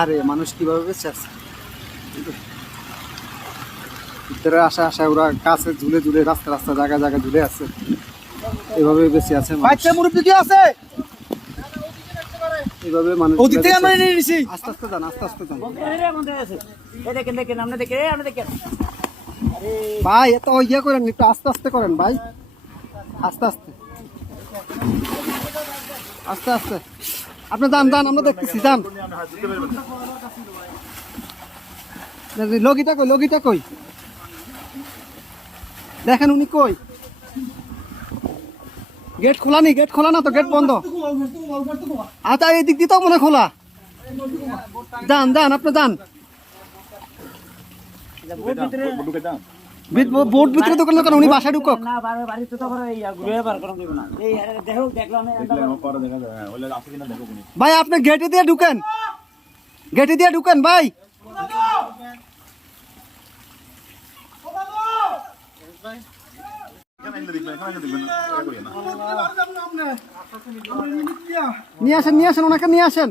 আরে মানুষ কীভাবে বেঁচে আছে? ভিতরে আসা আসা ওরা কাছে ঝুলে ঝুলে রাস্তা রাস্তা জায়গা জায়গা ঝুলে আছে। এভাবে বেঁচে আছে। বাচ্চা মুরব্বী কি আছে? এভাবে মানুষ ওদিক আমরা নিয়ে নিছি। আস্তে আস্তে যান আস্তে আস্তে যান। দেখেন দেখেন আপনি দেখেন আপনি দেখেন। ভাই এত ইয়ে করেন একটু আস্তে আস্তে করেন ভাই। আস্তে আস্তে। আস্তে আস্তে। আপনি যান যান আমরা দেখতেছি যান লগিটা কই লগিটা কই? দেখেন উনি কই। গেট খোলা নি? গেট খোলা না তো? গেট বন্ধ। আচ্ছা এই দিক দিয়ে তো মনে খোলা। দান দান, আপনি যান বোট ভিতরে দোকান দোকান উনি বাসায় ঢুকক। না বাড়ি বাড়ি তো তো এই ঘুরে বার করুন দিব না। এই আরে দেখো দেখলাম ভাই আপনি গেটে দিয়ে ঢুকেন। গেটে দিয়ে ঢুকেন ভাই। নিয়ে আসেন নিয়ে আসেন ওনাকে নিয়ে আসেন।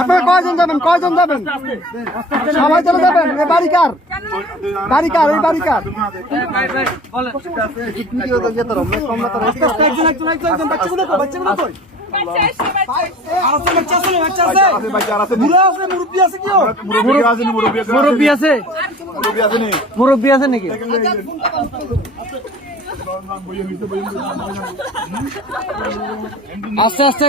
আপনারা কয়জন যাবেন? কয়জন যাবেন? সবাই চলে যাবেন। এ বাড়ি কার? বাড়ি কার? এই বাড়ি কার? মুরব্বী আছে নাকি? আস্তে আস্তে।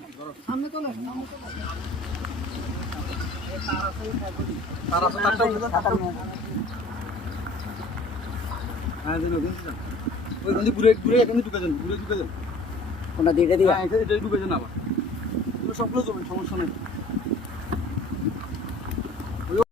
কোনটা দিয়ে দিয়ে হ্যাঁ এগুলো সবগুলো জমি সমস্যা নেই।